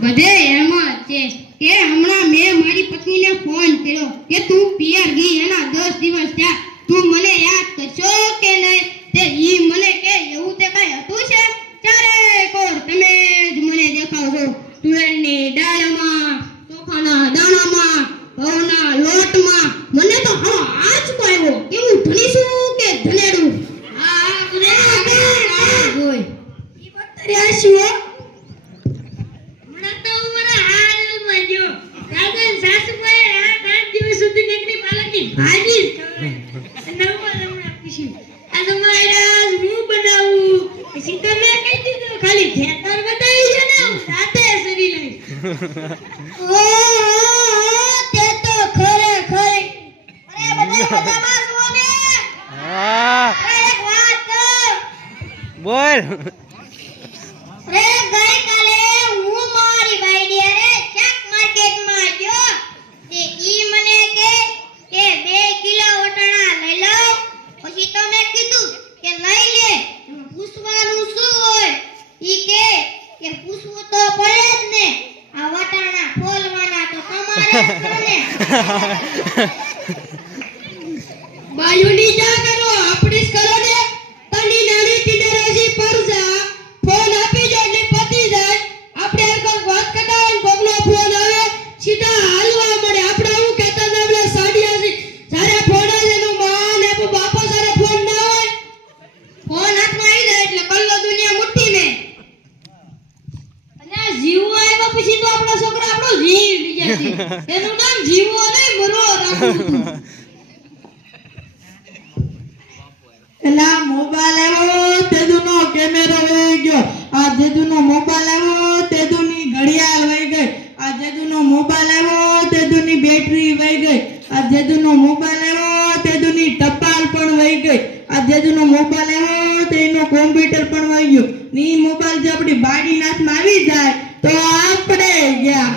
બધે એમ જ છે કે હમણાં મેં મારી પત્નીને ફોન કર્યો કે તું પિયર ગઈ એના 10 દિવસ થયા, તું મને યાદ કરશો કે નહીં? તે ઈ મને કે એવું તે કઈ હતું છે? ચારે કોર તમે જ મને દેખાવ છો, તુવેરની દાળમાં, ચોખાના દાણામાં, ઘઉંના લોટમાં. મને તો હા આંચકો આવ્યો, એવું ધણીશું કે ધનેડું? આ મને હોય ઈ બતરે આશીઓ ભાજી નવમા પૂછ્યું આ તમારા હું બનાવું પછી તમે કહી દીધું ખાલી ખેતર બતાવી છે ને રાતે સરી લઈ ઓ તે તો ખરેખર અરે બધા મજામાં છો ને? હા એક વાત કર બોલ. રે ગઈકાલે હું મારી બાઈડી અરે શાક માર્કેટમાં ગયો તે ઈ મને કે 2 કિલો વટાણા લઈ લો. પછી તો મેં કીધું કે લઈ લે, પૂછવાનું શું હોય? ઈ કે પૂછવું તો પડે જ ને, આ વટાણા ફોલવાના તો તમારે જ ને. બાયુની જા કરો આપણી જ કરો ને. તની નાની ટીડરોજી પર જા ફોન આપી જો ને પતી જાય. આપણે એક વાત કરતા હોય કોકનો ફોન આવે સીધા હાલવા મળે. આપણે આવું કહેતા ને આપણે સાડિયાસી જ્યારે ફોન આવે એનું માં ને બાપા જ્યારે ફોન ના હોય ફોન હાથમાં આવી જાય એટલે કલ્લો દુનિયા મુઠ્ઠી મે. અને જીવો આવ્યા પછી તો આપણા છોકરા આપણો જીવ લઈ જાય છે. એનું નામ જીવો નહીં મરો રાખવું. એલા મોબાઈલ આવ્યો તેદુનો કેમેરો વહી ગયો, આ જેદુનો મોબાઈલ આવ્યો તેદુની ઘડિયાળ વહી ગઈ, આ જેદુનો મોબાઈલ આવ્યો તેદુની બેટરી વહી ગઈ, આ જેદુનો મોબાઈલ આવ્યો તેદુની ટપાલ પણ વહી ગઈ, આ જેદુનો મોબાઈલ આવ્યો તેનો કોમ્પ્યુટર પણ વહી ગયો. ની મોબાઈલ જે આપણી બાડી હાથમાં આવી જાય તો આપણે ગયા.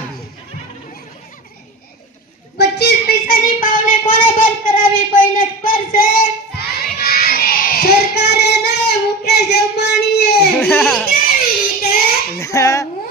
25 પૈસાની પાવને કોણે બંધ કરાવી? કોઈને ખબર છે? સરકારે નહીં, મુકેશ અંબાણીએ. ઈ કે હું